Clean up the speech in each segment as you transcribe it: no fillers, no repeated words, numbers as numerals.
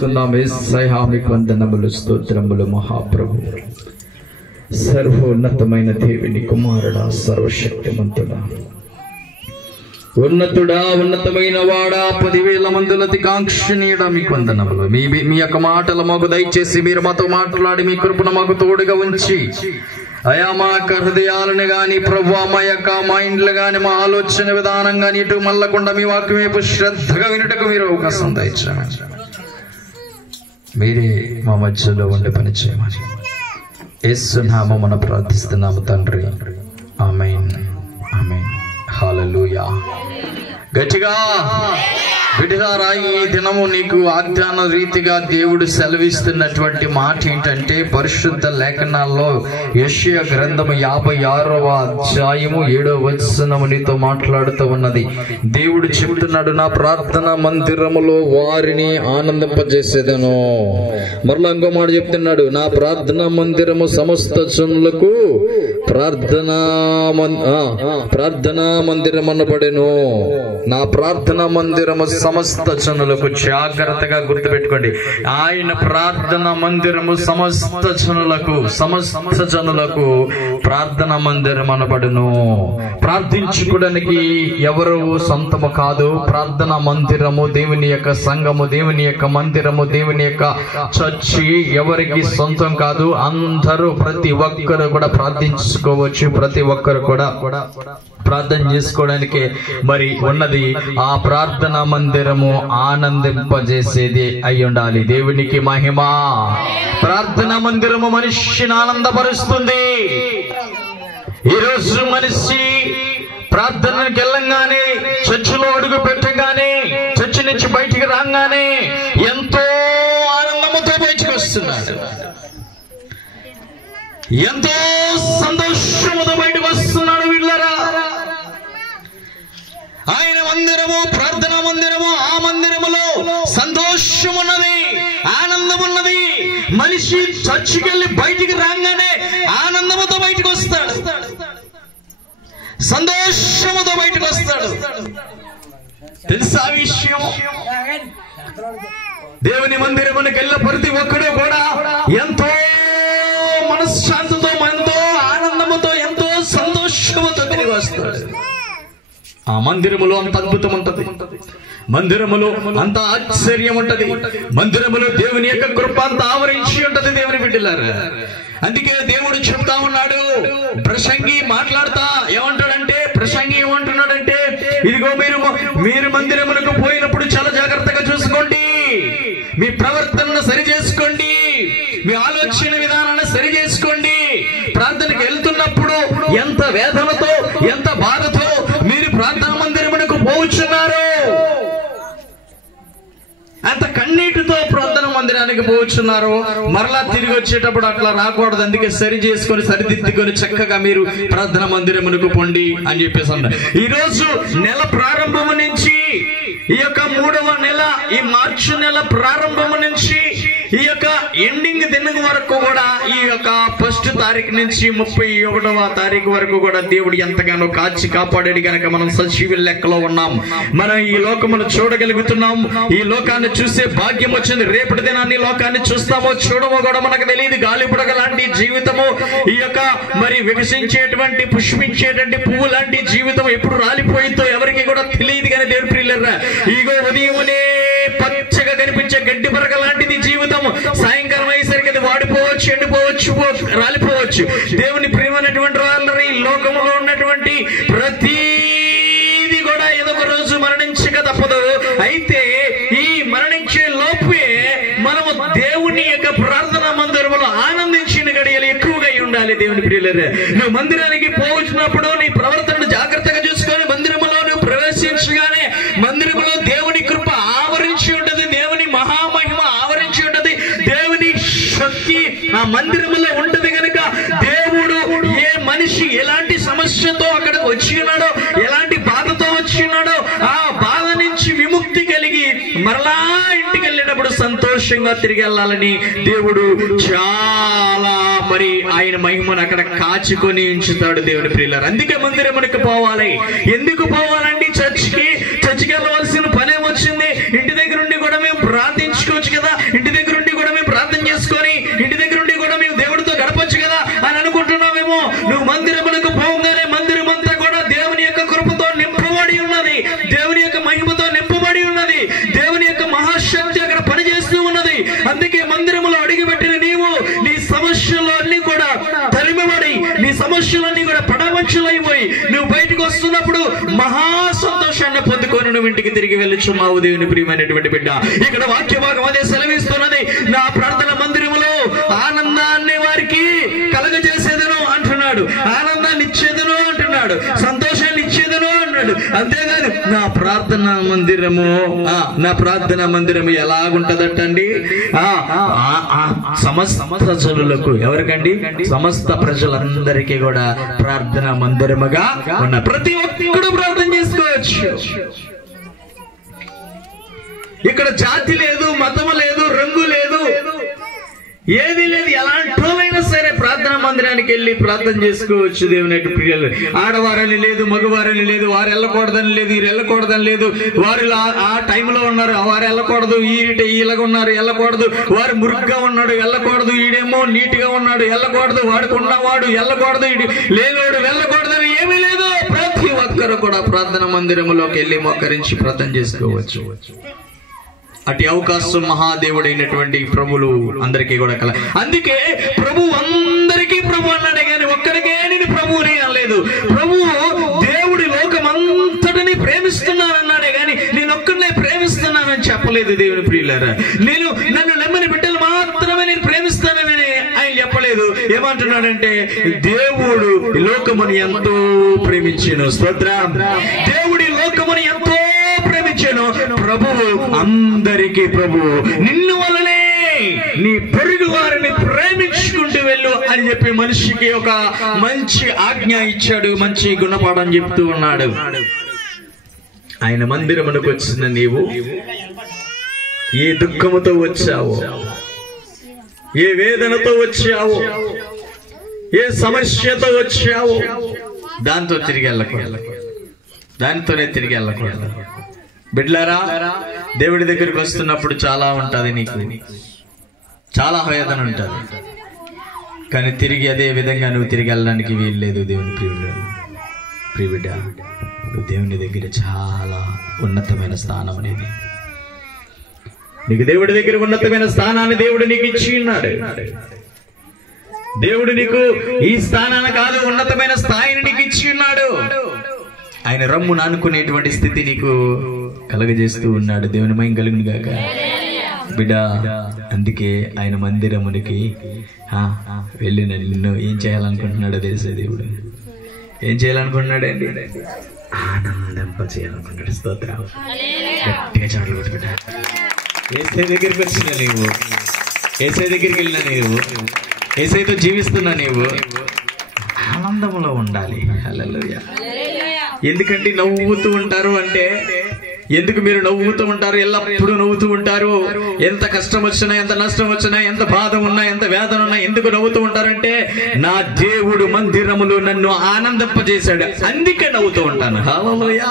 చేసుకుందాం. యేసయ్యా మీకు వందనములు, స్తోత్రములు మహాప్రభు. సర్వోన్నతమైన దేవుని కుమారుడా, సర్వశక్తిమంతుడా, ఉన్నతుడా, ఉన్నతమైన వాడా, 10,000 మందుల కాంక్షణీయుడా, మీకు వందనములు. మీ యొక్క మాటలు మాకు దయచేసి మీరు మాతో మాట్లాడి మీ కృపను మాకు తోడుగా ఉంచి అయా మా యొక్క హృదయాలను గాని ప్రభువా, మా యొక్క మైండ్లు గాని, మా ఆలోచన విధానం గాని ఇటు మళ్ళకుండా మీ వాక్యం వైపు శ్రద్ధగా వినుటకు మీరు అవకాశం దయచేయండి. మీరే మా మధ్యలో ఉండి పని చేయమని యేసు నామమున ప్రార్థిస్తున్నాము తండ్రి. ఆమేన్, ఆమేన్, హల్లెలూయా. గట్టిగా విడుదల. ఈ దినము నీకు వాగ్దాన రీతిగా దేవుడు సెలవిస్తున్నటువంటి మాట ఏంటంటే, పరిశుద్ధ లేఖనాల్లో యెషయా గ్రంథము 56వ అధ్యాయము 7వ వచనము నీతో మాట్లాడుతూ ఉన్నది. దేవుడు చెబుతున్నాడు, నా ప్రార్థనా మందిరములో వారిని ఆనందింపజేసేదను. మరలా ఇంకో మాట చెప్తున్నాడు, నా ప్రార్థనా మందిరము సమస్త జనులకు ప్రార్థనా మందిరం అనబడెను. నా ప్రార్థనా మందిరము సమస్త జనులకు. జాగ్రత్తగా గుర్తుపెట్టుకోండి, ఆయన ప్రార్థనా మందిరము సమస్త జనులకు ప్రార్థనా మందిరం అనబడును. ప్రార్థించుకోవడానికి ఎవరు సొంతము కాదు. ప్రార్థనా మందిరము దేవుని యొక్క సంఘము, దేవుని యొక్క మందిరము, దేవుని యొక్క చర్చి ఎవరికి సొంతం కాదు. అందరూ ప్రతి ఒక్కరు కూడా ప్రార్థించుకోవచ్చు. ప్రతి ఒక్కరు కూడా ప్రార్థన చేసుకోవడానికి మరి ఉన్నది. ఆ ప్రార్థనా మందిరము ఆనందింపజేసేది అయి ఉండాలి. దేవునికి మహిమ. ప్రార్థనా మందిరము మనిషిని ఆనందపరుస్తుంది. ఈరోజు మనిషి ప్రార్థనకి వెళ్ళంగానే, చర్చిలో అడుగు పెట్టగానే, చర్చి నుంచి బయటికి రాగానే ఎంతో ఆనందముతో బయటకు వస్తున్నాడు, ఎంతో సంతోషముతో బయటకు వస్తున్నాడు. వీళ్ళరా, ఆయన మందిరము, ప్రార్థనా మందిరము, ఆ మందిరములో సంతోషం ఉన్నది, ఆనందం ఉన్నది. మనిషి చర్చికి వెళ్ళి బయటికి రాగానే ఆనందముతో బయటకు వస్తాడు, సంతోషముతో బయటకు వస్తాడు. తెలుసా విషయం? దేవుని మందిరమునికి వెళ్ళే ప్రతి ఒక్కడు కూడా ఎంతో మనశ్శాంతితో, ఎంతో ఆనందముతో, ఎంతో సంతోషముతో తిరిగి వస్తాడు. ఆ మందిరములో అంత అద్భుతం ఉంటది, మందిరములో అంత ఆశ్చర్యం ఉంటది, మందిరములో దేవుని యొక్క కృప అంత ఆవరించి ఉంటది. దేవుని బిడ్డలారా, అందుకే దేవుడు చెప్తా ఉన్నాడు, ప్రసంగి మాట్లాడతా ఏమంటాడంటే, ప్రసంగి ఏమంటున్నాడంటే, ఇదిగో మీరు మందిరములకు పోయినప్పుడు చాలా జాగ్రత్తగా చూసుకోండి, మీ ప్రవర్తనను సరి చేసుకోండి, మీ ఆలోచన విధానాన్ని సరి చేసుకోండి. ప్రార్థనకు వెళ్తున్నప్పుడు ఎంత వేదనతో, ఎంత బాధతో మీరు ప్రార్థనా మందిరమునకు పోవచ్చున్నారు, అంత కన్నీటితో ప్రార్థనా మందిరానికి పోవచ్చున్నారు. మరలా తిరిగి వచ్చేటప్పుడు అట్లా రాకూడదు. అందుకే సరి చేసుకొని, సరిదిద్దుకొని చక్కగా మీరు ప్రార్థనా మందిరమునకు పొండి అని చెప్పేసి అన్నారు. ఈరోజు నెల ప్రారంభము నుంచి ఈ యొక్క 3వ నెల, ఈ మార్చి నెల ప్రారంభము నుంచి ఈ యొక్క ఎండింగ్ దినం వరకు కూడా, ఈ యొక్క 1వ తారీఖు నుంచి 31వ తారీఖు వరకు కూడా దేవుడు ఎంతగానో కాచి కాపాడాడు. గనక మనం సజీవ లెక్కలో ఉన్నాం. మనం ఈ లోకమును చూడగలుగుతున్నాం. ఈ లోకాన్ని చూసే భాగ్యం వచ్చింది. రేపటి దినాన్ని లోకాన్ని చూస్తామో చూడమో కూడా మనకు తెలియదు. గాలిపుడగ లాంటి జీవితము, ఈ యొక్క మరి వికసించేటువంటి, పుష్పించేటువంటి పువ్వు లాంటి జీవితం ఎప్పుడు రాలిపోయిందో ఎవరికి కూడా తెలియదు. కానీ దేవుని ప్రియులారా, ఇగో ఉదయమునే పచ్చగా కనిపించే గడ్డి పరక లాంటిది జీవితం. సాయంకాలం అయ్యేసరికి అది వాడిపోవచ్చు, ఎండిపోవచ్చు, రాలిపోవచ్చు. దేవుని ప్రియమైనటువంటి వాళ్ళని, ఈ లోకంలో ఉన్నటువంటి ప్రతిది కూడా ఏదో ఒక రోజు మరణించక తప్పదు. అయితే ఈ మరణించే లోపే మనము దేవుని యొక్క ప్రార్థనా మందిరములో ఆనందించిన గడియలు ఎక్కువగా ఉండాలి. దేవుని ప్రియులారా, నువ్వు మందిరానికి పోవచ్చినప్పుడు నీ ప్రవర్తనను జాగ్రత్తగా చూసుకొని, మందిరములో నువ్వు ప్రవేశించగానే మందిరములో దేవుని కృప ఆవరించి ఉంటది, దేవుని మహామహిమ ఆవరించి ఉంటది, దేవుని శక్తి ఆ మందిరములో ఉంటది. కనుక దేవుడు ఏ మనిషి ఎలాంటి సమస్యతో అక్కడికి వచ్చి ఉన్నాడో, ఎలాంటి బాధతో వచ్చి ఉన్నాడో, ఆ బాధ నుంచి విముక్తి కలిగి మరలా ఇంటికి వెళ్ళేటప్పుడు సంతోషంగా తిరిగి వెళ్ళాలని దేవుడు చాలా మరి ఆయన మహిమను అక్కడ కాచుకొని ఉంచుతాడు. దేవుని ప్రియులారా, అందుకే మందిరమునికి పోవాలి. ఎందుకు పోవాలండి? చర్చికి వెళ్ళవలసిన పనే వచ్చింది. ఇంటి దగ్గర నుండి కూడా మేము ప్రార్థించుకోవచ్చు కదా. ఇంటి దగ్గర ఉండి కూడా మేము ప్రార్థన చేసుకొని ఇంటి దగ్గర ఉండి కూడా మేము దేవుడితో గడపచ్చు కదా అని అనుకుంటున్నామేమో. నువ్వు మందిరములకు పోగానే మందిరం అంతా కూడా దేవుని యొక్క కృపతో నింపబడి ఉన్నది, దేవుని యొక్క మహిమతో నింపబడి ఉన్నది, దేవుని యొక్క మహాశక్తి అక్కడ పనిచేస్తూ ఉన్నది. అందుకే మందిరములో అడుగుపెట్టిన నీవు నీ సమస్యలు అన్ని కూడా తరిమబడి, నీ సమస్యలన్నీ కూడా పడవంచులైపోయి నువ్వు బయటకు వస్తున్నప్పుడు మహా సంతోషాన్ని పొందుకొని నువ్వు ఇంటికి తిరిగి వెళ్ళుచున్నావు. దేవుని ప్రియమైనటువంటి బిడ్డ, ఇక్కడ వాక్య భాగం అదే సెలవిస్తున్నది. నా ప్రార్థన మందిరములో ఆనందాన్ని వారికి కలగజేసేదను అంటున్నాడు, ఆనందాన్ని ఇచ్చేదను అంటున్నాడు, సంతోషాన్ని ఇచ్చేదను అంటున్నాడు. అంతేగాని నా ప్రార్థన మందిరము ఎలాగుంటదటండి? సమస్త జనులకు, ఎవరికండి? సమస్త ప్రజలందరికీ కూడా ప్రార్థన మందిరముగా ఉన్న ప్రతి ఒక్కడు ప్రార్థన చేసుకోవచ్చు. ఇక్కడ జాతి లేదు, మతము లేదు, రంగు లేదు, ఏది లేదు. ఎలాంటోలైనా సరే ప్రార్థన మందిరానికి వెళ్ళి ప్రార్థన చేసుకోవచ్చు. దేవుని యొక్క ప్రియులు, ఆడవారని లేదు, మగవారని లేదు, వారు వెళ్ళకూడదని లేదు, వీరు వెళ్ళకూడదని లేదు, వారు ఆ టైంలో ఉన్నారు, వారు వెళ్ళకూడదు, ఇలాగ ఉన్నారు వెళ్ళకూడదు, వారు మురుగ్గా ఉన్నాడు వెళ్ళకూడదు, ఈడేమో నీట్ గా ఉన్నాడు వెళ్ళకూడదు, వాడికి ఉన్నవాడు వెళ్ళకూడదు, లేనివాడు వెళ్ళకూడదని ఏమీ లేదు. ప్రతి ఒక్కరు కూడా ప్రార్థన మందిరంలోకి వెళ్ళి మోకరించి ప్రార్థన చేసుకోవచ్చు. అటు అవకాశం మహాదేవుడైనటువంటి ప్రభులు అందరికీ కూడా కల. అందుకే ప్రభు అందరికీ ప్రభు అన్నాడే కానీ ఒక్కరికే నేను ప్రభువుని అనలేదు. ప్రభువు దేవుడి లోకమంతటిని ప్రేమిస్తున్నానన్నాడే కానీ నేను ఒక్కడినే ప్రేమిస్తున్నానని చెప్పలేదు. దేవుని ప్రియులారా, నన్ను నమ్మిన బిడ్డలు మాత్రమే నేను ప్రేమిస్తానని ఆయన చెప్పలేదు. ఏమంటున్నాడంటే దేవుడు లోకముని ఎంతో ప్రేమించెను. స్తోత్రం. దేవుడి లోకముని ఎంతో ప్రేమించెను. ప్రభువు అందరికీ ప్రభువు నిన్ను వలనే నీ పొరుగు వారిని ప్రేమించుకుంటూ వెళ్ళు అని చెప్పి మనిషికి ఒక మంచి ఆజ్ఞ ఇచ్చాడు, మంచి గుణపాఠం చెప్తూ ఉన్నాడు. ఆయన మందిరమునకు వచ్చిన నీవు ఏ దుఃఖముతో వచ్చావో, ఏ వేదనతో వచ్చావో, ఏ సమస్యతో వచ్చావో దాంతో తిరిగి వెళ్ళకూడదు, దానితోనే తిరిగి వెళ్ళకూడదు. బిడ్లారా, దేవుడి దగ్గరికి వస్తున్నప్పుడు చాలా ఉంటుంది, నీకు చాలా వేదన ఉంటుంది, కానీ తిరిగి అదే విధంగా నువ్వు తిరిగి వెళ్ళడానికి వీలు లేదు. దేవుని ప్రియబిడ్డ, నువ్వు దేవుని దగ్గర చాలా ఉన్నతమైన స్థానం అనేది నీకు, దేవుడి దగ్గర ఉన్నతమైన స్థానాన్ని దేవుడు నీకు ఇచ్చి ఉన్నాడు. దేవుడు నీకు ఈ స్థానాన్ని కాదు, ఉన్నతమైన స్థాయిని నీకు ఇచ్చి ఉన్నాడు. ఆయన రమ్మును అనుకునేటువంటి స్థితి నీకు కలగజేస్తూ ఉన్నాడు. దేవుని మహిమ కలుగును గాక. బిడ్డ, అందుకే ఆయన మందిరమునికి వెళ్ళిన నిన్ను ఏం చేయాలనుకుంటున్నాడో తెలిసే దేవుడు ఏం చేయాలనుకుంటున్నాడు అండి? ఆనందింప చేయాలనుకుంటున్నాడు. స్తోత్రం. గట్టిగా చాలు బిడ్డ. ఏసై దగ్గరికి వచ్చిన నీవు, ఏసై దగ్గరికి వెళ్ళిన నీవు, ఏసైతో జీవిస్తున్నా నీవు ఆనందంలో ఉండాలి. హల్లెలూయా. ఎందుకంటే నవ్వుతూ ఉంటారు అంటే, ఎందుకు మీరు నవ్వుతూ ఉంటారు? ఎల్లప్పుడూ నవ్వుతూ ఉంటారు. ఎంత కష్టం వచ్చినా, ఎంత నష్టం వచ్చినా, ఎంత బాధ ఉన్నా, ఎంత వేదన ఉన్నా ఎందుకు నవ్వుతూ ఉంటారంటే, నా దేవుడు మందిరములో నన్ను ఆనందింపజేశాడు, అందుకే నవ్వుతూ ఉంటాను. హల్లెలూయా.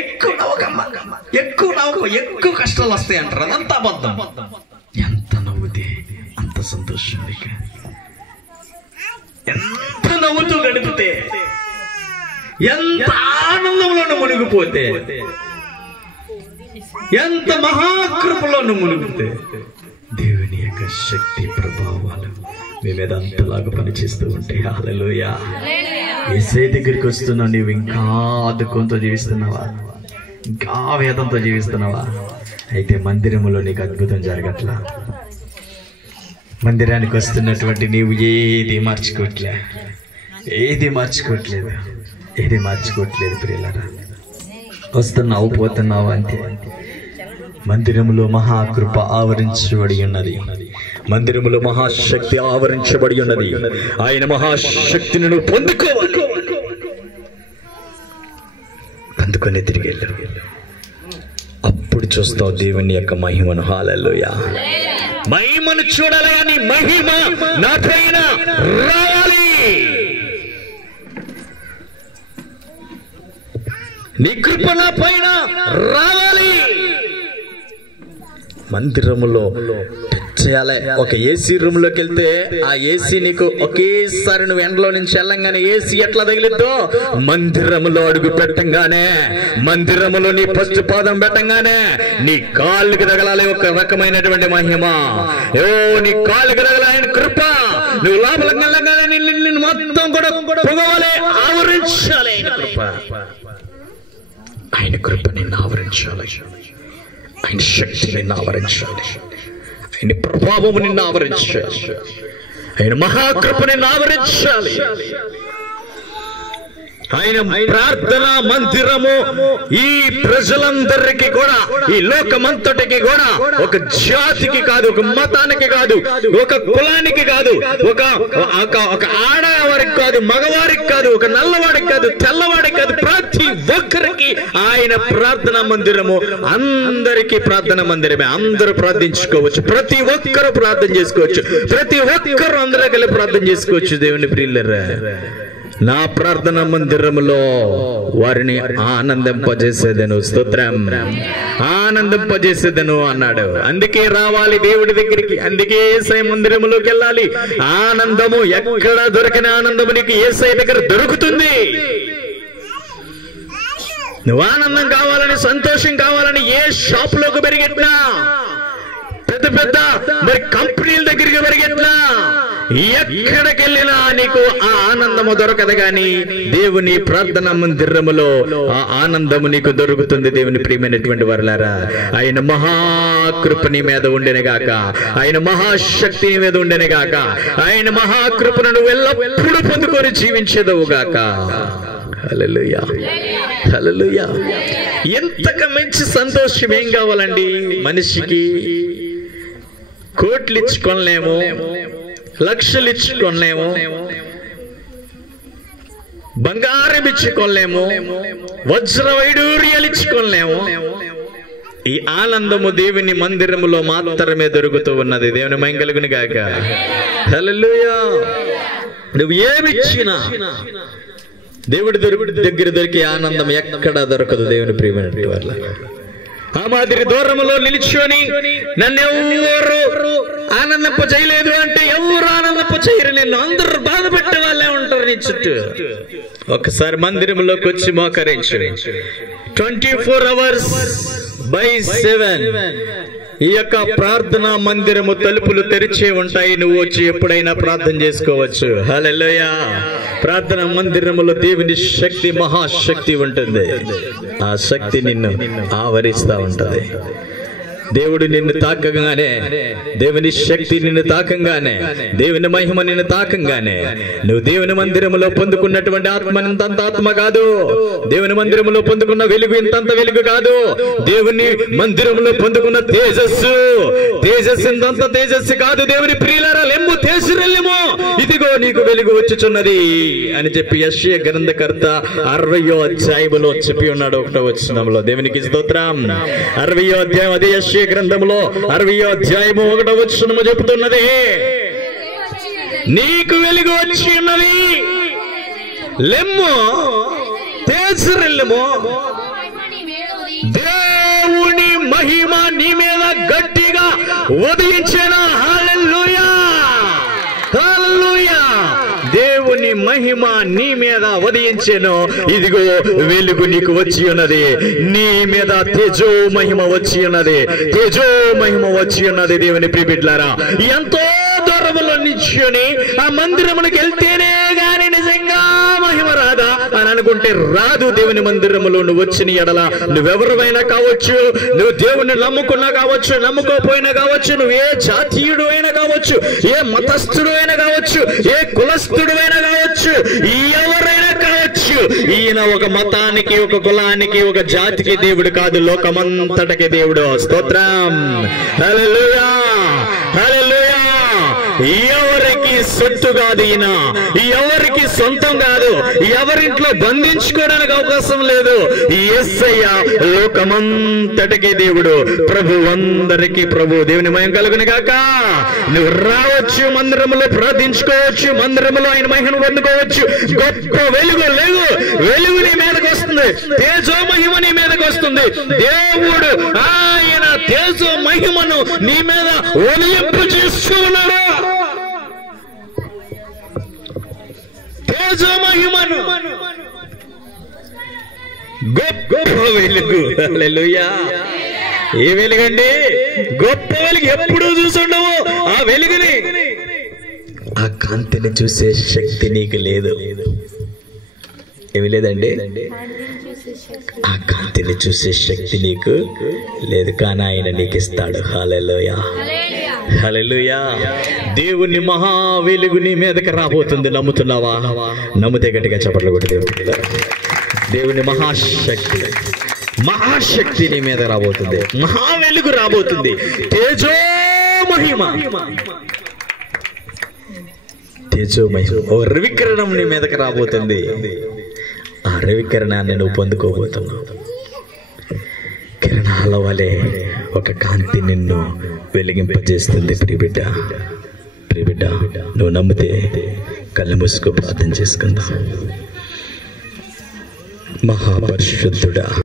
ఎక్కువ నవ్వకమ్మా, ఎక్కువ నవ్వక ఎక్కువ కష్టాలు వస్తాయి అంటారు, అదంతా అబద్ధం. ఎంత నవ్వుతే అంత సంతోషం. ఎంత నవ్వుతూ గడిపితే, ఎంత ఆనందంలో మునిగిపోతే, ఎంత మహాకృపలో మునిగితే, దేవుని యొక్క శక్తి ప్రభావాలు మీ మీద అంతలాగా పనిచేస్తూ ఉంటాయి. హల్లెలూయా. యేసయ్య దగ్గరికి వస్తున్నావు, నీవు ఇంకా దుఃఖంతో జీవిస్తున్నావా? ఇంకా వేదంతో జీవిస్తున్నావా? అయితే మందిరములో నీకు అద్భుతం జరగట్లా. మందిరానికి వస్తున్నటువంటి నీవు ఏది మార్చుకోవట్లేదు, ఏది మార్చుకోవట్లేదు ప్రియులారా. వస్తున్నావు, పోతున్నావు అంతే. మందిరములో మహాకృప ఆవరించబడి ఉన్నది, మందిరములో మహాశక్తి ఆవరించబడి ఉన్నది. ఆయన మహాశక్తిని నువ్వు పొందుకొని తిరిగి వెళ్ళు. అప్పుడు చూస్తావు దేవుని యొక్క మహిమను. హల్లెలూయా. మహిమను చూడాలి అని మహిమ నా పైన రావాలి, నీ కృప నా పైన రావాలి. మందిరములో చేయాలి. ఒక ఏసీ రూమ్ లోకి వెళ్తే ఆ ఏసీ నీకు ఒకేసారి నువ్వు ఎండలో నుంచి వెళ్ళంగానే ఏసీ ఎట్లా తగిలిద్దో, మందిరములో అడుగు పెట్టంగానే, మందిరములో నీ ఫస్ట్ పాదం పెట్టంగానే నీ కాళ్ళకి తగలాలి ఒక రకమైనటువంటి మహిమ. ఓ నీ కాళ్ళకి తగలాలి కృప. నువ్వు లోపలికి వెళ్ళగానే నిన్ను మొత్తం కూడా పొగవాలి, ఆవరించాలి ఆయన కృప. ఆయన కృప నిన్ను ఆవరించాలి, ఆయన శక్తి నిన్ను ఆవరించాలి, ఆయన ప్రభావం నిన్ను ఆవరించాలి, ఆయన మహాకృప నిన్ను ఆవరించాలి. ఆయన ప్రార్థన మందిరము ఈ ప్రజలందరికీ కూడా, ఈ లోకమంతటికి కూడా, ఒక జాతికి కాదు, ఒక మతానికి కాదు, ఒక కులానికి కాదు, ఒక ఆడవారికి కాదు, మగవారికి కాదు, ఒక నల్లవాడికి కాదు, తెల్లవాడికి కాదు, ప్రతి ఒక్కరికి ఆయన ప్రార్థన మందిరము. అందరికీ ప్రార్థన మందిరమే. అందరూ ప్రార్థించుకోవచ్చు, ప్రతి ఒక్కరూ ప్రార్థన చేసుకోవచ్చు, ప్రతి ఒక్కరూ అందరూ కలిసి ప్రార్థన చేసుకోవచ్చు. దేవుని ప్రియులారా, నా ప్రార్థన మందిరములో వారిని ఆనందింపజేసేదను, స్తోత్రం, ఆనందింపజేసేదను అన్నాడు. అందుకే రావాలి దేవుడి దగ్గరికి, అందుకే యేసయ్య మందిరములోకి వెళ్ళాలి. ఆనందము ఎక్కడ దొరికిన ఆనందము నీకు యేసయ్య దగ్గర దొరుకుతుంది. నువ్వు ఆనందం కావాలని, సంతోషం కావాలని ఏ షాప్ లోకి పెరిగెట్టినా, పెద్ద పెద్ద మరి కంపెనీల దగ్గరికి పెరిగెట్టినా, ఎక్కడికి వెళ్ళినా నీకు ఆ ఆనందము దొరకదు. గాని దేవుని ప్రార్థన మందిరములో ఆ ఆనందము నీకు దొరుకుతుంది. దేవుని ప్రియమైనటువంటి వారలారా, ఆయన మహాకృపని మీద ఉండెను గాక, ఆయన మహాశక్తి మీద ఉండెను గాక, ఆయన మహాకృపను నువ్వు ఎల్లప్పుడూ పొందుకొని జీవించేదవు గాక. హల్లెలూయా, హల్లెలూయా. ఎంతక మంచి సంతోషం ఏం కావాలండి మనిషికి? కోట్లు ఇచ్చుకోలేము, లక్షలు ఇచ్చుకోలేము, బంగారం ఇచ్చుకోలేము, వజ్ర వైడూర్యాలు ఇచ్చుకోలేము. ఈ ఆనందము దేవుని మందిరములో మాత్రమే దొరుకుతూ ఉన్నది. దేవుని మహిమ కలుగును గాక. హల్లెలూయా. నువ్వు ఏమిచ్చినా దేవుడి దగ్గర దొరికే ఆనందం ఎక్కడా దొరకదు. దేవుని ప్రియమైనటువంటి వారు, ఆ మాదిరి దూరంలో నిలిచుకొని నన్ను ఎవరు ఆనందింప చేయలేదు అంటే, ఎవరు ఆనందింప చేయరు, నిన్ను అందరూ బాధ పెట్టే వాళ్ళే ఉంటారు నీ చుట్టూ. ఒకసారి మందిరంలోకి వచ్చి మోకరించు. 24 hours by 7 ఈ యొక్క ప్రార్థన మందిరము తలుపులు తెరిచే ఉంటాయి. నువ్వు వచ్చి ఎప్పుడైనా ప్రార్థన చేసుకోవచ్చు. హల్లెలూయా. ప్రార్థన మందిరములో దేవుని శక్తి, మహాశక్తి ఉంటుంది. ఆ శక్తి నిన్ను ఆవరిస్తా ఉంటది. దేవుడు నిన్ను తాకంగానే, దేవుని శక్తి నిన్ను తాకంగానే, దేవుని మహిమ నిన్ను తాకంగానే, నువ్వు దేవుని మందిరములో పొందుకున్నటువంటి ఆత్మ ఇంతంత ఆత్మ కాదు, దేవుని మందిరములో పొందుకున్న వెలుగు ఇంతంత వెలుగు కాదు, దేవుని మందిరములో పొందుకున్న తేజస్సు ఇంతంత తేజస్సు కాదు. దేవుని ప్రియులారా, లెమ్ము తేజరెల్లెము, ఇదిగో నీకు వెలుగు వచ్చుచున్నది అని చెప్పి యెషయా గ్రంథకర్త 60వ అధ్యాయములో చెప్పి ఉన్నాడు. 1వ వచనంలో. దేవునికి స్తోత్రం. 60వ అధ్యాయం అదే యెషయా గ్రంథంలో 60వ అధ్యాయము 1వ వచనము చెబుతున్నది, నీకు వెలుగు వచ్చి ఉన్నది, లెమ్ము తేజరెల్లెము, దేవుని మహిమ నీ మీద గట్టిగా ఉదయించెను. హల్లెలూయా, హల్లెలూయా. దేవుని మహిమ నీ మీద ఉదయించెను, ఇదిగో వెలుగు నీకు వచ్చి ఉన్నది, నీ మీద తేజో మహిమ వచ్చి ఉన్నది, తేజో మహిమ వచ్చి ఉన్నది. దేవుని ప్రియ బిడ్డలారా, ఎంతో దూరములో నిల్చుని ఆ మందిరములకు వెళ్తేనే గాని నిజంగా మహిమ రాదా అని అనుకుంటే రాదు. దేవుని మందిరములో నువ్వు వచ్చిన ఎడల, నువ్వెవరైనా కావచ్చు, నువ్వు దేవుని నమ్ముకున్నా కావచ్చు, నమ్ముకోపోయినా కావచ్చు, నువ్వు ఏ జాతీయుడు అయినా కావచ్చు, ఏ మతస్థుడు అయినా కావచ్చు, ఏ కులస్థుడు అయినా కావచ్చు, ఎవరైనా కావచ్చు, ఈయన ఒక మతానికి, ఒక కులానికి, ఒక జాతికి దేవుడు కాదు, లోకమంతటికి దేవుడు. స్తోత్రం. హల్లెలూయా, హల్లెలూయా. ఎవరికి సొత్తు కాదు, ఈయన ఎవరికి సొంతం కాదు, ఎవరింట్లో బంధించుకోవడానికి అవకాశం లేదు. యేసయ్య లోకమంతటికి దేవుడు, ప్రభు అందరికీ ప్రభు. దేవుని మహిమ కలుగును గాక. నువ్వు రావచ్చు, మందిరంలో ప్రార్థించుకోవచ్చు, మందిరంలో ఆయన మహిమను పొందుకోవచ్చు. గొప్ప వెలుగు నీ మీదకి వస్తుంది, తేజో మహిమ నీ మీదకి వస్తుంది. దేవుడు ఆయన తేజో మహిమను నీ మీద ఒలింపు చేస్తూ ఉన్నాడు. తేజో మహిమను, గొప్ప వెలుగు. హల్లెలూయా. ఏ వెలుగండి? గొప్ప వెలుగు. ఎప్పుడూ చూసుండవు ఆ వెలుగుని, ఆ కాంతిని చూసే శక్తి నీకు లేదు. ఏమి లేదండి? ఆ కాంతిని చూసే శక్తి నీకు లేదు, కానీ ఆయన నీకు ఇస్తాడు. హల్లెలూయా, హల్లెలూయా. దేవుని మహా వెలుగు నీ మీదకి రాబోతుంది. నమ్ముతున్నావా? నమ్మితే గట్టిగా చప్పట్లు కొట్టి దేవుని మహాశక్తి నీ మీద రాబోతుంది. మహా వెలుగు రాబోతుంది. తేజో మహిమ, ఓ రవికిరణం నీ మీదకి రాబోతుంది. ఆ రవికిరణాన్ని నువ్వు పొందుకోబోతున్నావు. కిరణాల వలె ఒక కాంతి నిన్ను వెలిగింపజేస్తుంది. ప్రియబిడ్డ, నువ్వు నమ్మితే కళ్ళు మూసుకో, ప్రార్థన చేసుకుందాం. మహాపరిశుద్ధుడా.